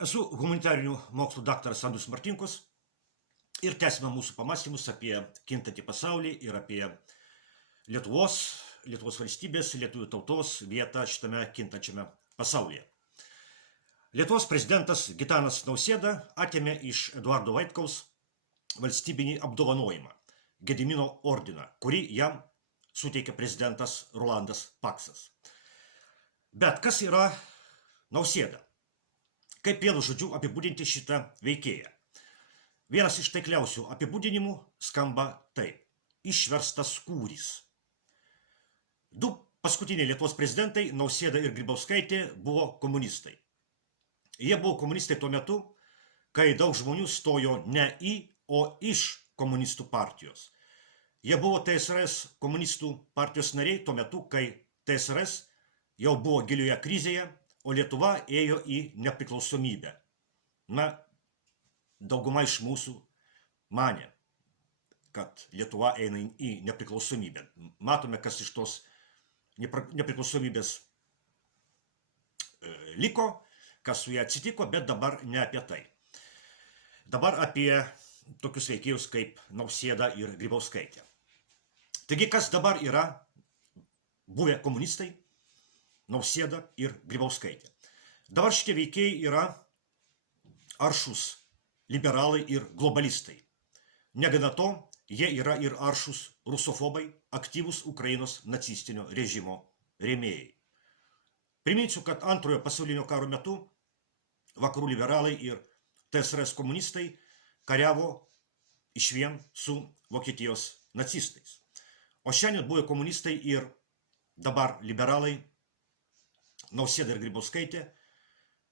Esu humanitarinių mokslų daktaras Andrius Martinkus ir tęsime mūsų pamąstymus apie kintantį pasaulį ir apie Lietuvos valstybės, lietuvių tautos vietą šitame kintančiame pasaulyje. Lietuvos prezidentas Gitanas Nausėda atėmė iš Eduardo Vaitkaus valstybinį apdovanojimą Gedimino ordiną, kurį jam suteikė prezidentas Rolandas Paksas. Bet kas yra Nausėda? Kaip vienu žodžiu apibūdinti šitą veikėją? Vienas iš taikliausių apibūdinimų skamba taip: išverstas kūris. Du paskutiniai Lietuvos prezidentai, Nausėda ir Grybauskaitė, buvo komunistai. Jie buvo komunistai tuo metu, kai daug žmonių stojo ne į, o iš komunistų partijos. Jie buvo TSRS komunistų partijos nariai tuo metu, kai TSRS jau buvo gilioje krizėje, o Lietuva ėjo į nepriklausomybę. Dauguma iš mūsų manė, kad Lietuva eina į nepriklausomybę. Matome, kas iš tos nepriklausomybės liko, kas su ją atsitiko, bet dabar ne apie tai. Dabar apie tokius veikėjus kaip Nausėda ir Grybauskaitė. Taigi, kas dabar yra buvę komunistai, Nausėda ir Grybauskaitė? Dabar šitie veikėjai yra aršūs liberalai ir globalistai. Negana to, jie yra ir aršūs rusofobai, aktyvūs Ukrainos nacistinio režimo rėmėjai. Priminsiu, kad Antrojo pasaulinio karo metu vakarų liberalai ir TSRS komunistai kariavo išvien su Vokietijos nacistais. O šiandien buvę komunistai ir dabar liberalai Nausėda ir Grybauskaitė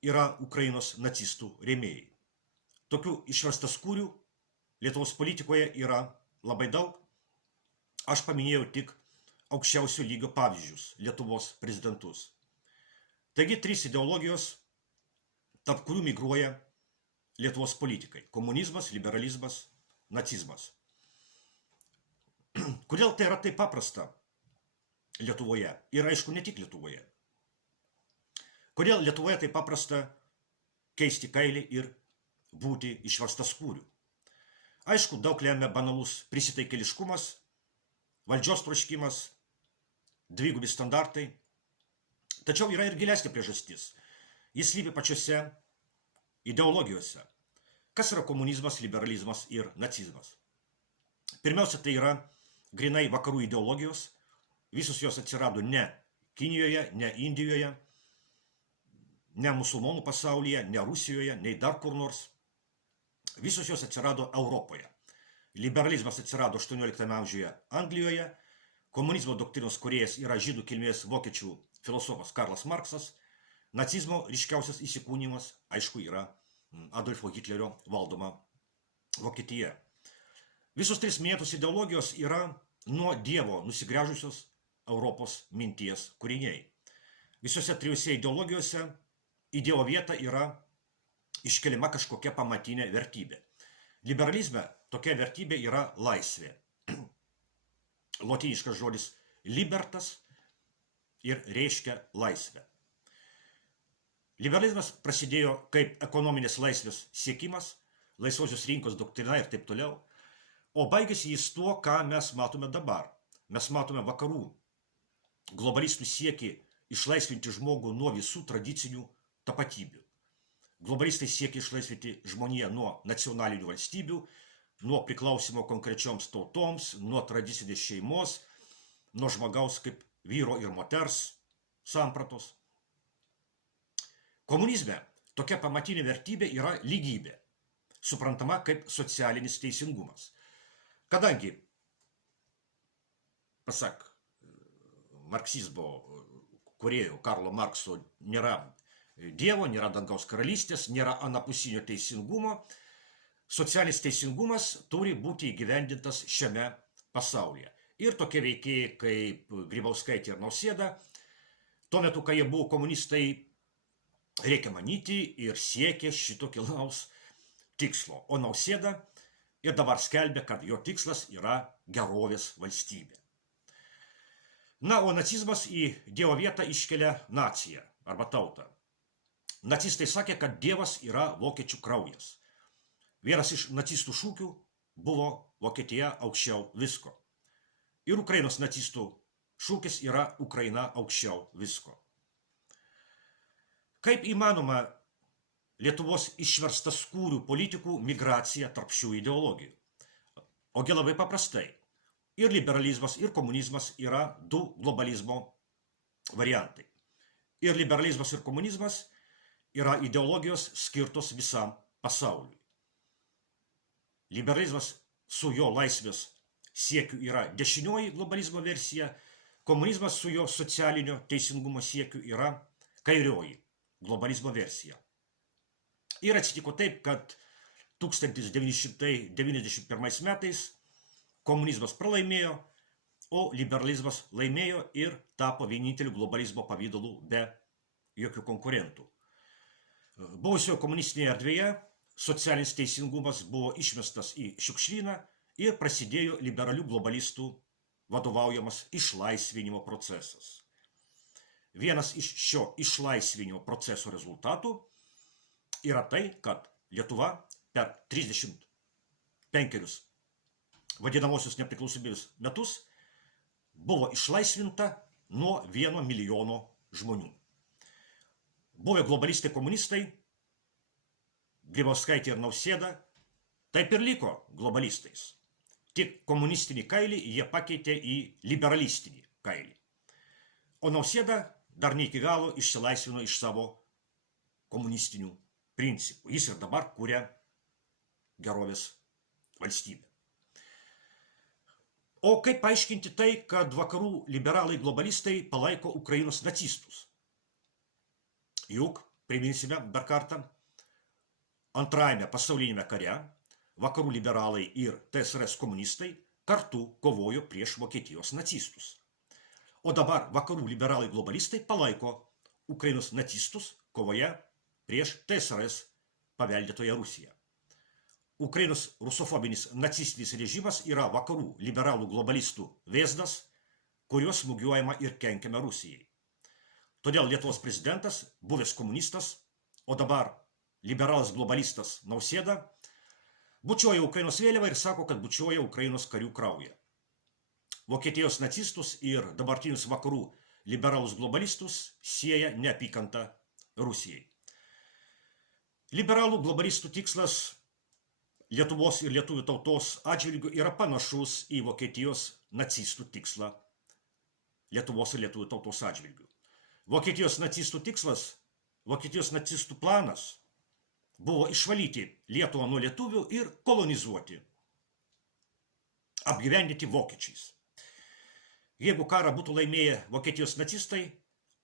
yra Ukrainos nacistų rėmėjai. Tokių išverstaskūrių Lietuvos politikoje yra labai daug. Aš paminėjau tik aukščiausio lygio pavyzdžius, Lietuvos prezidentus. Taigi, trys ideologijos, tarp kurių migruoja Lietuvos politikai: komunizmas, liberalizmas, nacizmas. Kodėl tai yra taip paprasta Lietuvoje? Ir aišku, ne tik Lietuvoje. Kodėl Lietuvoje taip paprasta keisti kailį ir būti išverstaskūriu? Aišku, daug lemia banalus prisitaikėliškumas, valdžios troškimas, dvigubi standartai. Tačiau yra ir gilesnė priežastis. Jis slypi pačiose ideologijose. Kas yra komunizmas, liberalizmas ir nacizmas? Pirmiausia, tai yra grinai vakarų ideologijos. Visos jos atsirado ne Kinijoje, ne Indijoje, ne musulmonų pasaulyje, ne Rusijoje, nei dar kur nors. Visos jos atsirado Europoje. Liberalizmas atsirado 18 amžiuje Anglijoje, komunizmo doktrinos kūrėjas yra žydų kilmės vokiečių filosofas Karlas Marksas, nacizmo ryškiausias įsikūnimas, aišku, yra Adolfo Hitlerio valdoma Vokietija. Visos tris minėtos ideologijos yra nuo Dievo nusigręžusios Europos minties kūriniai. Visose trijose ideologijose į Dievo vietą yra iškeliama kažkokia pamatinė vertybė. Liberalizme tokia vertybė yra laisvė. Lotyniškas žodis libertas ir reiškia laisvę. Liberalizmas prasidėjo kaip ekonominės laisvės siekimas, laisvosios rinkos doktrina ir taip toliau, o baigėsi jis tuo, ką mes matome dabar. Mes matome vakarų globalistų siekį išlaisvinti žmogų nuo visų tradicinių tapatybių. Globalistai siekia išlaisvinti žmoniją nuo nacionalinių valstybių, nuo priklausimo konkrečioms tautoms, nuo tradicinės šeimos, nuo žmogaus kaip vyro ir moters sampratos. Komunizme tokia pamatinė vertybė yra lygybė, suprantama kaip socialinis teisingumas. Kadangi, pasak marksizmo kūrėjo Karlo Markso, nėra Dievo, nėra dangaus karalystės, nėra anapusinio teisingumo, socialinis teisingumas turi būti įgyvendintas šiame pasaulyje. Ir tokie veikėjai kaip Grybauskaitė ir Nausėda, tuo metu, kai jie buvo komunistai, reikia manyti, ir siekė šito kilaus tikslo. O Nausėda ir dabar skelbia, kad jo tikslas yra gerovės valstybė. O nacizmas į Dievo vietą iškelia naciją arba tautą. nacistai sakė, kad Dievas yra vokiečių kraujas. Vienas iš nacistų šūkių buvo Vokietija aukščiau visko. Ir Ukrainos nacistų šūkis yra Ukraina aukščiau visko. Kaip įmanoma Lietuvos išverstas skūrių politikų migracija tarp šių ideologijų? Ogi labai paprastai. Ir liberalizmas, ir komunizmas yra du globalizmo variantai. Ir liberalizmas, ir komunizmas yra ideologijos skirtos visam pasauliui. Liberalizmas su jo laisvės siekiu yra dešinioji globalizmo versija, komunizmas su jo socialinio teisingumo siekiu yra kairioji globalizmo versija. Ir atsitiko taip, kad 1991 metais komunizmas pralaimėjo, o liberalizmas laimėjo ir tapo vieninteliu globalizmo pavydalu be jokių konkurentų. Buvusioje komunistinėje erdvėje socialinis teisingumas buvo išmestas į šiukšlyną ir prasidėjo liberalių globalistų vadovaujamas išlaisvinimo procesas. Vienas iš šio išlaisvinimo proceso rezultatų yra tai, kad Lietuva per 35 vadinamosios nepriklausomybės metus buvo išlaisvinta nuo 1 milijono žmonių. Buvę globalistai komunistai, Grybauskaitė ir Nausėda, taip ir liko globalistais. Tik komunistinį kailį jie pakeitė į liberalistinį kailį. O Nausėda dar ne iki galo išsilaisvino iš savo komunistinių principų. Jis ir dabar kuria gerovės valstybę. O kaip paaiškinti tai, kad vakarų liberalai globalistai palaiko Ukrainos nacistus? Juk, priminsime dar kartą, antrajame pasaulinėme kare vakarų liberalai ir TSRS komunistai kartu kovojo prieš Vokietijos nacistus. O dabar vakarų liberalai globalistai palaiko Ukrainos nacistus kovoje prieš TSRS paveldėtoją Rusiją. Ukrainos rusofobinis nacistinis režimas yra vakarų liberalų globalistų vėzdas, kuriuo smūgiuojama ir kenkiama Rusijai. Todėl Lietuvos prezidentas, buvęs komunistas, o dabar liberalas globalistas Nausėda, bučiuoja Ukrainos vėliavą ir sako, kad bučiuoja Ukrainos karių kraują. Vokietijos nacistus ir dabartinius vakarų liberalus globalistus sieja neapykanta Rusijai. Liberalų globalistų tikslas Lietuvos ir lietuvių tautos atžvilgiu yra panašus į Vokietijos nacistų tikslą Lietuvos ir lietuvių tautos atžvilgiu. Vokietijos nacistų tikslas, Vokietijos nacistų planas buvo išvalyti Lietuvą nuo lietuvių ir kolonizuoti, apgyvendinti vokiečiais. Jeigu karą būtų laimėję Vokietijos nacistai,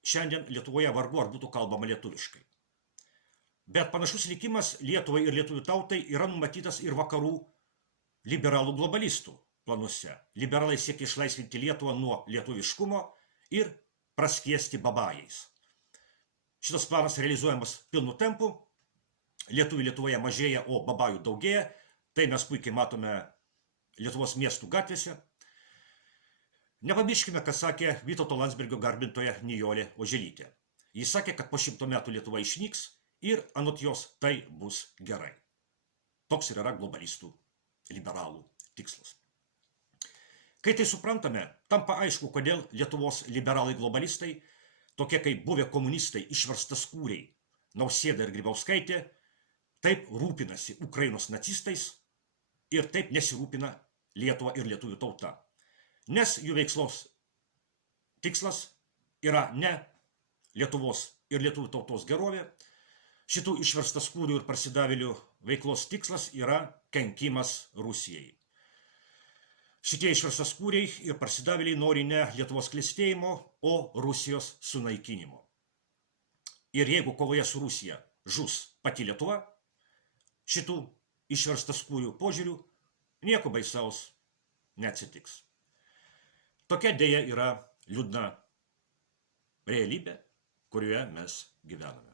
šiandien Lietuvoje vargu ar būtų kalbama lietuviškai. Bet panašus likimas Lietuvai ir lietuvių tautai yra numatytas ir vakarų liberalų globalistų planuose. Liberalai siekia išlaisvinti Lietuvą nuo lietuviškumo ir praskiesti babajais. Šitas planas realizuojamas pilnu tempu. Lietuvių Lietuvoje mažėja, o babajų daugėja. Tai mes puikiai matome Lietuvos miestų gatvėse. Nepamirškime, ką sakė Vytauto Landsbergio garbintoja Nijolė Oželytė. Jis sakė, kad po 100 metų Lietuva išnyks ir anot jos tai bus gerai. Toks ir yra globalistų liberalų tikslas. Kai tai suprantame, tampa aišku, kodėl Lietuvos liberalai globalistai, tokie kaip buvę komunistai išverstaskūriai Nausėda ir Grybauskaitė, taip rūpinasi Ukrainos nacistais ir taip nesirūpina Lietuva ir lietuvių tauta. Nes jų veiklos tikslas yra ne Lietuvos ir lietuvių tautos gerovė, šitų išverstaskūrių ir parsidavėlių veiklos tikslas yra kenkimas Rusijai. Šitie išverstaskūriai ir parsidavėliai nori ne Lietuvos klestėjimo, o Rusijos sunaikinimo. Ir jeigu kovoje su Rusija žus pati Lietuva, šitų išverstaskūrių požiūrių nieko baisaus neatsitiks. Tokia dėja yra liūdna realybė, kurioje mes gyvename.